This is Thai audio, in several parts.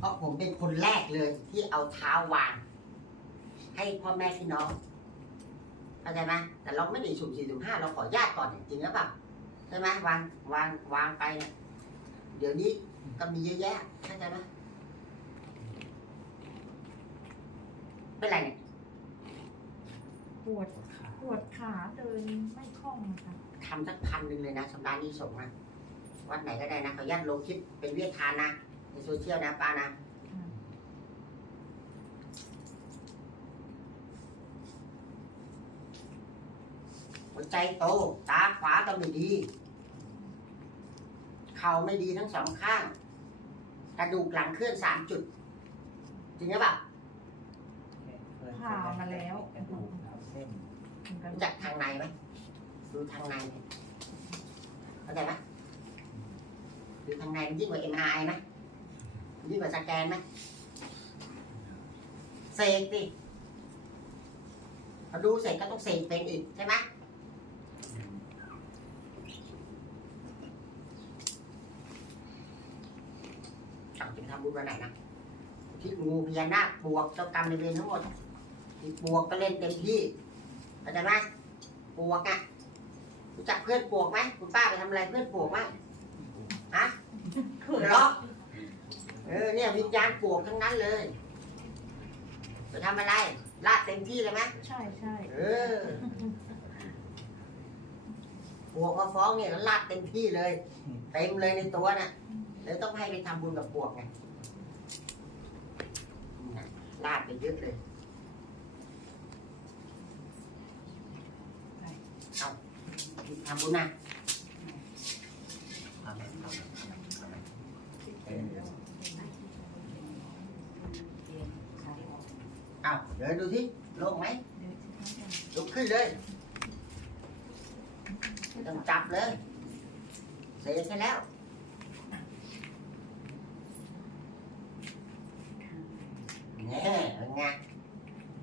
เพราะผมเป็นคนแรกเลยที่เอาเท้าวาง ให้พ่อแม่พี่น้องเข้าใจไหมแต่เราไม่ได้สุ่มสี่สุ่มห้าเราขอญาติก่อนจริงหรือเปล่าใช่ไหมวางวางวางไปเนี่ยเดี๋ยวนี้ก็มีเยอะแยะเข้าใจไหมเป็นไรเนี่ยปวดปวดขาเดินไม่คล่องอะค่ะทำสักพันหนึ่งเลยนะสำนักนี้ส่งนะวัดไหนก็ได้นะขออนุญาตลงคลิปเป็นเวียดทานนะ ในโซเชียลนะป้านะค่ะหัวใจโต ตาขวาก็ไม่ดี เข่าไม่ดีทั้งสองข้าง กระดูกหลังเคลื่อนสามจุด จริงหรือเปล่าผ่ามาแล้วกระดูกเอาเส้นถึงกระรู้ดูจักกทางในไหมดูทางในเนี่ยเข้าใจไหมดูทางในมันยิ่งกว่า MRI ไหมมัน ยิ่งกว่าสแกนไหมเสกดิพอดูเสร็จก็ต้องเสกเป็นอีกใช่ไหมสั่งจะไปทำบุญวันไหนนะที่งูพญานาคปวกเจ้ากรรมในเวรทั้งหมดที่ปวกก็เล่นเต็มที่เข้าใจไหมปวกอะรู้จักเพื่อนปวกไหมคุณป้าไปทำอะไรเพื่อนปวกบ้างฮะ เขิน เหรอเออเนี่ ยวิญญาณปลวกทั้งนั้นเลยจะทำอะไร ลาดเต็มที่เลยไหมใช่ใช่เออปลวกมาฟ้องเนี่ยลาดเต็มที่เลย เต็มเลยในตัวน่ะเลยต้องให้ไปทำบุญกับปลวกไงน่ะลาดไปเยอะเลยเอาทำบุญนะ เอาไหมเอาไหมเอาไหมเออ เอาเดี๋ยวดูที่โล่งไหมเดี๋ยวจะทำลุกขึ้นเลยไม่ต้องจับเลย เสร็จไปแล้วเนี่ยเป็นไง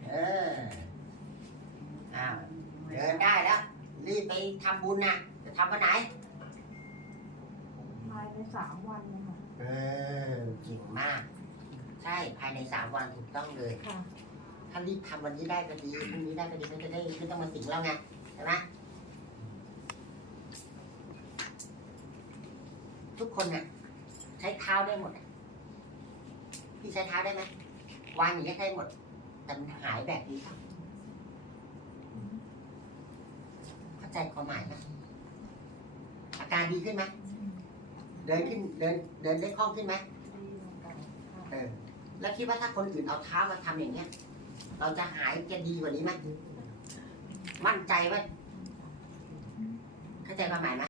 เอออ้าวเดินได้แล้ว รีบไปทำบุญนะจะทำวันไหนภายในสามวันนะคะเออเก่งมาก ใช่ ภายในสามวันถูกต้องเลย ค่ะ ถ้ารีบทำวันนี้ได้ก็ดีพรุ่งนี้ได้ก็ดีมันจะได้ไม่ต้องมาสิงเราไงใช่ไหมทุกคนน่ะ ใช้เท้าได้หมดอะพี่ใช้เท้าได้ไหมวางอย่างนี้ยได้หมด แต่มันหายแบบนี้ครับเข้าใจความหมายไหมอาการดีขึ้นไหมเดินขึ้นเดินเดินได้คล่องขึ้นไหมดีละเออแล้วคิดว่าถ้าคนอื่นเอาเท้ามาทำอย่างเงี้ย เราจะหายจะดีกว่านี้ไหมมั่นใจไหมเข้าใจความหมายไหม